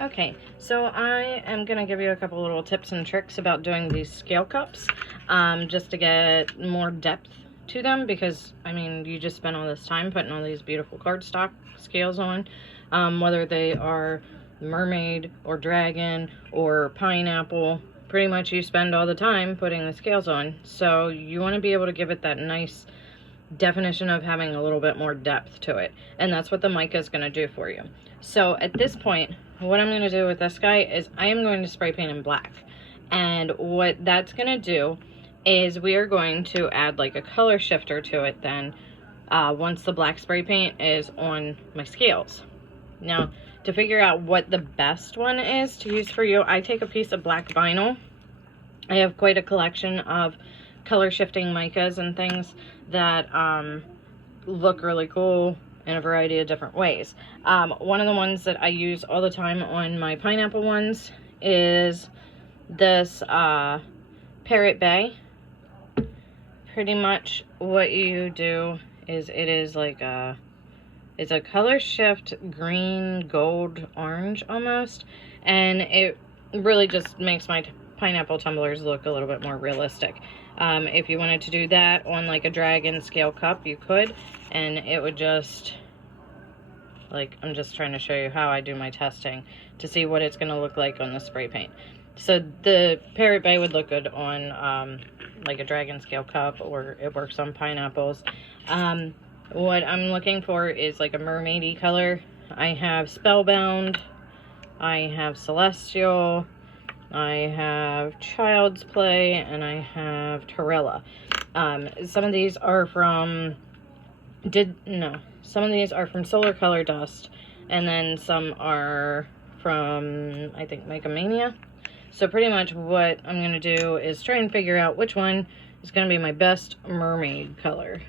Okay, so I am going to give you a couple little tips and tricks about doing these scale cups, just to get more depth to them, because, I mean, you just spent all this time putting all these beautiful cardstock scales on, whether they are mermaid or dragon or pineapple. Pretty much you spend all the time putting the scales on, so you want to be able to give it that nice definition of having a little bit more depth to it, and that's what the mica is going to do for you. So at this point, what I'm going to do with this guy is I am going to spray paint in black, and what that's going to do is we are going to add like a color shifter to it then, once the black spray paint is on my scales. Now, to figure out what the best one is to use for you, I take a piece of black vinyl. I have quite a collection of color shifting micas and things that look really cool in a variety of different ways. One of the ones that I use all the time on my pineapple ones is this Parrot Bay. Pretty much what you do is it is like it's a color shift green, gold, orange almost, and it really just makes my pineapple tumblers look a little bit more realistic. If you wanted to do that on like a dragon scale cup, you could, and it would just, like, I'm just trying to show you how I do my testing to see what it's going to look like on the spray paint. So the Parrot Bay would look good on like a dragon scale cup, or it works on pineapples. What I'm looking for is like a mermaidy color. I have Spellbound, I have Celestial, I have Child's Play, and I have Terella. Some of these are from some of these are from Solar Color Dust, and then some are from, I think, Mania. So pretty much what I'm going to do is try and figure out which one is going to be my best mermaid color.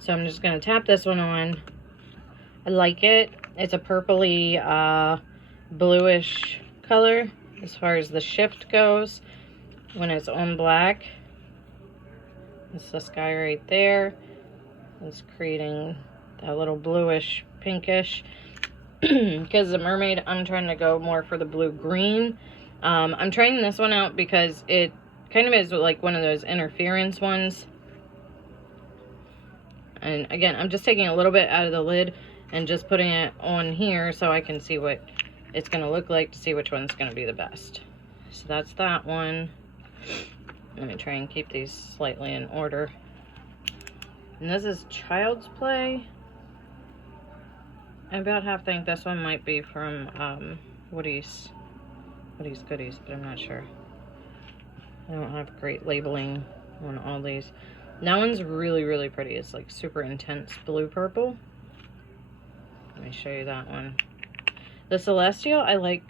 So I'm just going to tap this one on. I like it. It's a purpley, bluish color as far as the shift goes when it's on black. It's this guy right there. It's creating that little bluish, pinkish. Because the mermaid, I'm trying to go more for the blue-green. I'm trying this one out because it kind of is like one of those interference ones. And again, I'm just taking a little bit out of the lid and just putting it on here so I can see what it's going to look like, to see which one's going to be the best. So that's that one. Let me try and keep these slightly in order. And this is Child's Play. I about half think this one might be from Woody's Goodies, but I'm not sure. I don't have great labeling on all these. That one's really, really pretty. It's like super intense blue-purple. Let me show you that one. The Celestial I like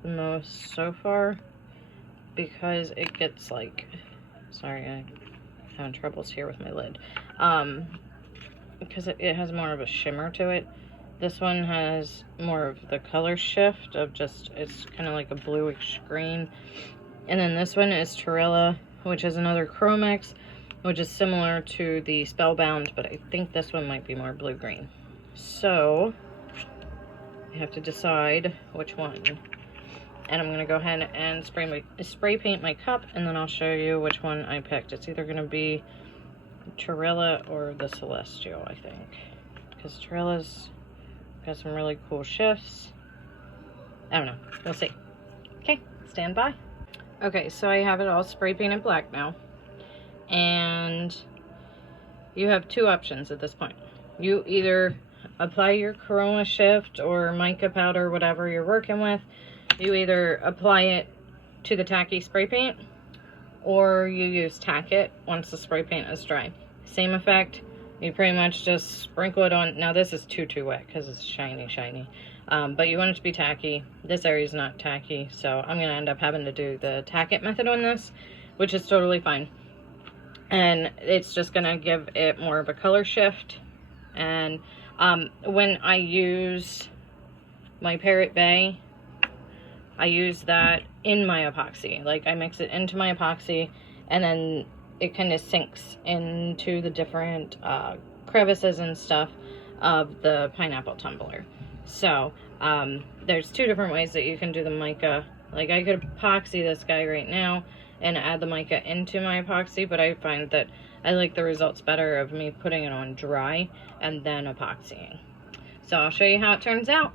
the most so far because it gets like, sorry, I'm having troubles here with my lid. Because it has more of a shimmer to it. This one has more of the color shift of just, it's kind of like a bluish green. And then this one is Terella, which is another Chromex, which is similar to the Spellbound, but I think this one might be more blue-green. So, you have to decide which one. And I'm going to go ahead and spray paint my cup, and then I'll show you which one I picked. It's either going to be Terella or the Celestial, I think. Because Terella's got some really cool shifts. I don't know. We'll see. Okay, stand by. Okay, so I have it all spray painted black now. And you have two options at this point. You either apply your chromashifts or mica powder, whatever you're working with. You either apply it to the tacky spray paint, or you use tack it once the spray paint is dry. Same effect. You pretty much just sprinkle it on. Now this is too wet because it's shiny. But you want it to be tacky. This area is not tacky, so I'm going to end up having to do the tack it method on this, which is totally fine. And it's just going to give it more of a color shift. And when I use my Parrot Bay, I use that in my epoxy. Like, I mix it into my epoxy, and then it kind of sinks into the different crevices and stuff of the pineapple tumbler. So There's two different ways that you can do the mica. Like, I could epoxy this guy right now and add the mica into my epoxy, but I find that I like the results better of me putting it on dry and then epoxying. So I'll show you how it turns out.